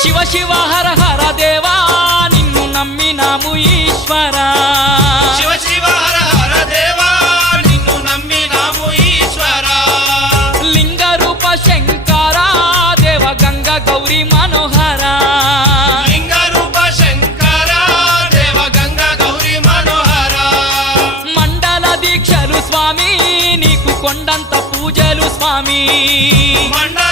శివ శివ హర హర దేవా నిన్ను నమ్మినాము ఈశ్వరా శివ శివ హర హర దేవా నిన్ను నమ్మినాము ఈశ్వరా లింగ రూప శంకరా దేవ గంగ గౌరీ మనోహరా లింగ రూప శంకరా దేవ గంగ గౌరీ మనోహరా మండల దీక్షలు స్వామి నీకు కొండంత పూజలు స్వామి మండల